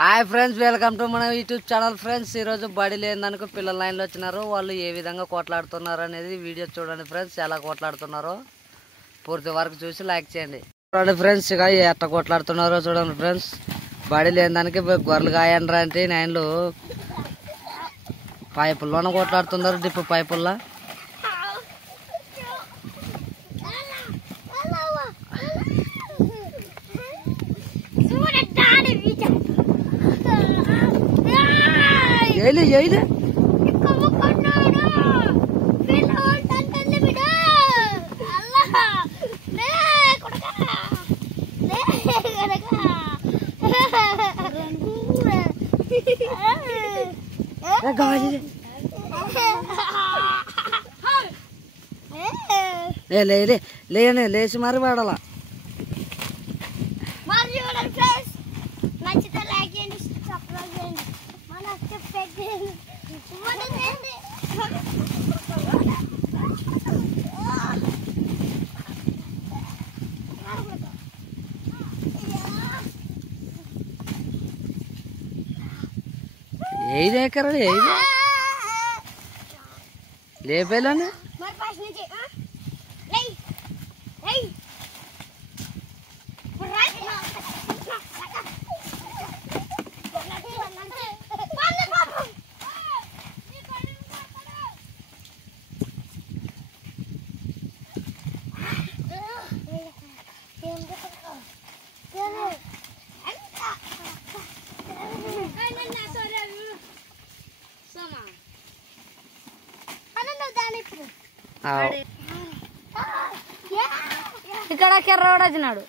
Hi friends, welcome to మన YouTube channel. Friends, ఈరోజు బడి లేదనుకో పిల్లల లైన్లో వచ్చినారు. వాళ్ళు ఏ విధంగా కొట్లాడుతున్నారు అనేది వీడియో చూడండి ఫ్రెండ్స్. ఎలా కొట్లాడుతున్నారో పూర్తి వరకు చూసి లైక్ చేయండి. చూడండి ఫ్రెండ్స్, ఇక ఎట్ట కొట్లాడుతున్నారో చూడండి ఫ్రెండ్స్. బడి లేదానికి గొర్రెలు కాయండి అంటే నైన్లు పైపుల్లోనే కొట్లాడుతున్నారు, డిప్పు పైపుల్లో. ఏలే ఏలే లేనే లేచి మరి వాడాల. ఏది ఎక్కరా ఏది లేపేలోనే ఇక్కడ కెర్రోడు వచ్చినాడు.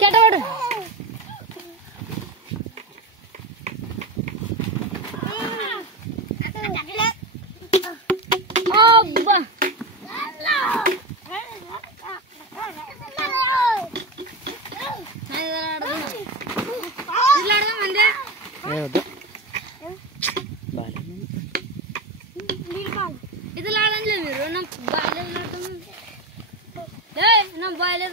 కెట్టవాడు ఇది లాడంలే మీరు నా బాయిల్